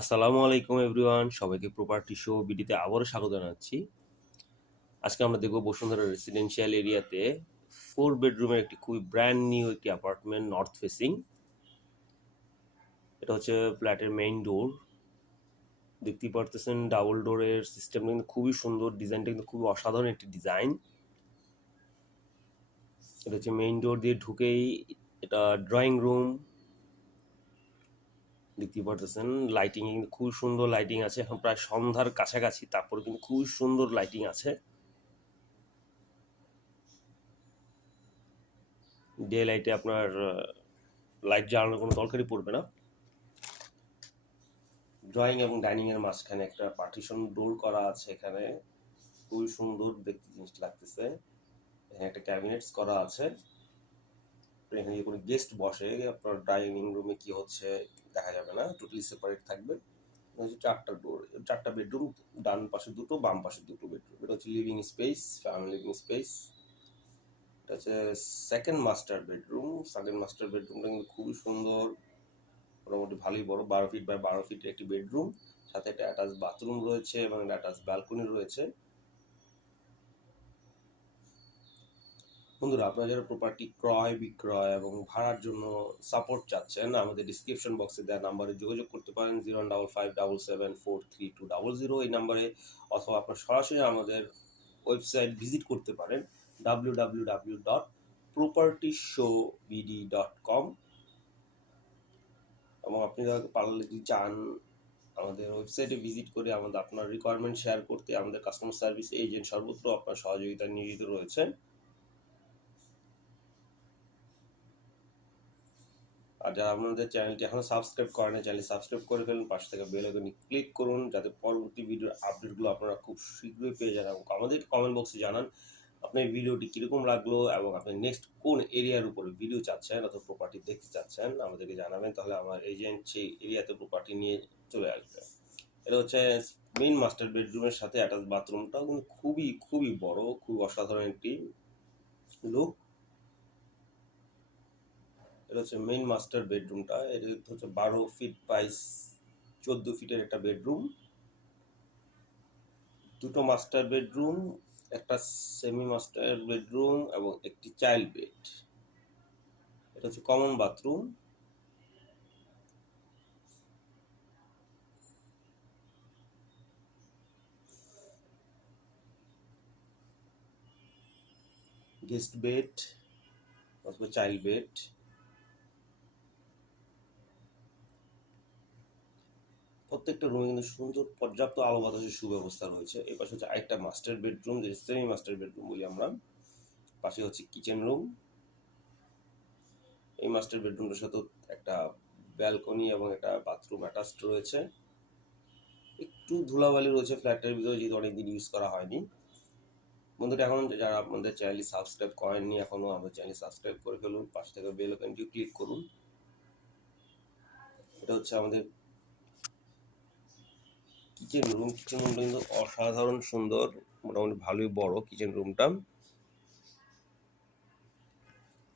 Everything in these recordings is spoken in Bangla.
আসসালামু আলাইকুম এভরিওয়ান। সবাইকে প্রপার্টি শো বিডিতে আবারও স্বাগত জানাচ্ছি। আজকে আমরা দেখব বসুন্ধরা রেসিডেন্সিয়াল এরিয়াতে ফোর বেডরুমের একটি খুবই ব্র্যান্ড নিউ একটি অ্যাপার্টমেন্ট নর্থ ফেসিং এটা হচ্ছে ফ্ল্যাটের মেইন ডোর দেখতেই পারতেছেন ডাবল ডোরের সিস্টেমটা কিন্তু খুবই সুন্দর ডিজাইনটা কিন্তু খুবই অসাধারণ একটি ডিজাইন এটা হচ্ছে মেইন ডোর দিয়ে ঢুকেই এটা ড্রয়িং রুম দেখতেই পারতেছেন। লাইটিং কিন্তু খুব সুন্দর লাইটিং আছে। এখন প্রায় সন্ধ্যার কাছাকাছি, তারপরে কিন্তু খুবই সুন্দর লাইটিং আছে। ডে লাইটে আপনার লাইট জ্বালানোর কোনো দরকারই পড়বে না। ড্রয়িং এবং ডাইনিং এর মাঝখানে একটা পার্টিশন ডোর করা আছে এখানে। খুবই সুন্দর দেখতে জিনিসটা লাগতেছে। এখানে একটা ক্যাবিনেটস করা আছে। এখানে কোনো গেস্ট বসে আপনার ডাইনিং রুমে কি হচ্ছে দেখা যাবে না টোটালি সেপারেট থাকবে। চারটা ডোর চারটা বেডরুম ডান পাশে দুটো, বাম পাশে দুটো বেডরুম এটা হচ্ছে living space family living space এটা হচ্ছে second master bedroom second master বেডরুমটা কিন্তু খুবই সুন্দর, মোটামুটি ভালোই বড়, বারো ফিট বাই বারো ফিটের একটি বেডরুম সাথে একটা অ্যাটাচ বাথরুম রয়েছে এবং একটা অ্যাটাচ ব্যালকনি রয়েছে। বন্ধুরা, আপনারা যারা প্রপার্টি ক্রয়, বিক্রয় এবং ভাড়ার জন্য সাপোর্ট চাচ্ছেন, আমাদের ডিসক্রিপশন বক্সে দেওয়া নাম্বারে যোগাযোগ করতে পারেন zero double five double seven four three two double zero এই নাম্বারে অথবা আপনার সরাসরি আমাদের ওয়েবসাইট ভিজিট করতে পারেন W W W dot property show BD dot com এবং আপনি পারলে যদি চান, আমাদের ওয়েবসাইটে ভিজিট করে আমাদের আপনার রিকোয়ারমেন্ট শেয়ার করতে, আমাদের কাস্টমার সার্ভিস এজেন্ট সর্বত্র আপনার সহযোগিতা নিয়োজিত রয়েছেন। আর যারা আপনাদের চ্যানেলটি এখনও সাবস্ক্রাইব করেন চ্যানেল সাবস্ক্রাইব করে ফেলুন, পাশে থেকে বেল আইকনে ক্লিক করুন, যাতে পরবর্তী ভিডিওর আপডেটগুলো আপনারা খুব শীঘ্রই পেয়ে যান এবং আমাদের কমেন্ট বক্সে জানান আপনার ভিডিওটি কীরকম লাগল এবং আপনি নেক্সট কোন এরিয়ার উপরে ভিডিও চাচ্ছেন অথবা প্রপার্টি দেখতে চাচ্ছেন, আমাদেরকে জানাবেন, তাহলে আমার এজেন্ট সেই এরিয়াতে প্রপার্টি নিয়ে চলে আসবে। এটা হচ্ছে মেইন মাস্টার বেডরুমের সাথে অ্যাটাচ বাথরুমটাও কিন্তু খুবই খুবই বড়, খুব অসাধারণ একটি লুক এটা হচ্ছে মেইন মাস্টার বেডরুমটা এটা হচ্ছে বারো ফিট বাই চোদ্দ ফিটের একটা বেডরুম দুটো মাস্টার বেডরুম একটা সেমি মাস্টার বেডরুম এবং একটি চাইল্ড বেড এটা হচ্ছে কমন বাথরুম গেস্ট বেড অথবা চাইল্ড বেড প্রত্যেকটা রুমে কিন্তু সুন্দর পর্যাপ্ত আলো বাতাসের সুব্যবস্থা রয়েছে। এই পাশে হচ্ছে আরেকটা মাস্টার বেডরুম যে সেমি মাস্টার বেডরুম বলি আমরা। পাশে হচ্ছে কিচেন রুম এই মাস্টার বেডরুমটার সাথে একটা ব্যালকনি এবং একটা বাথরুম অ্যাটাচড রয়েছে। একটু ধুলাবালি রয়েছে ফ্ল্যাটের ভিতরে, যেহেতু অনেকদিন ইউজ করা হয়নি। বন্ধুরা, এখন যারা আপনাদের চ্যানেলটি সাবস্ক্রাইব করেননি এখনও আমাদের চ্যানেল সাবস্ক্রাইব করে ফেলুন। পাশে থেকে বেল আইকনটি ক্লিক করুন। এটা হচ্ছে আমাদের কিচেন রুম, কিচেন রুমটা কিন্তু অসাধারণ সুন্দর, মোটামুটি ভালোই বড় কিচেন রুমটা।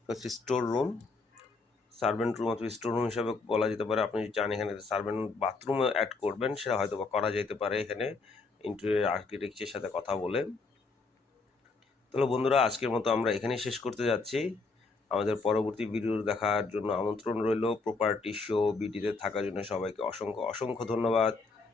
হচ্ছে স্টোর রুম। সার্ভেন্ট রুম অথবা স্টোর রুম হিসাবে বলা যেতে পারে। আপনি যদি চান এখানে সার্ভেন্ট বাথরুম অ্যাড করবেন, সেটা হয়তো বা করা যেতে পারে এখানে ইন্টেরিয়র আর্কিটেকচারের সাথে কথা বলে। তাহলে বন্ধুরা, আজকের মতো আমরা এখানেই শেষ করতে যাচ্ছি। আমাদের পরবর্তী ভিডিও দেখার জন্য আমন্ত্রণ রইল। প্রপার্টি শো বিডিতে থাকার জন্য সবাইকে অসংখ্য অসংখ্য ধন্যবাদ।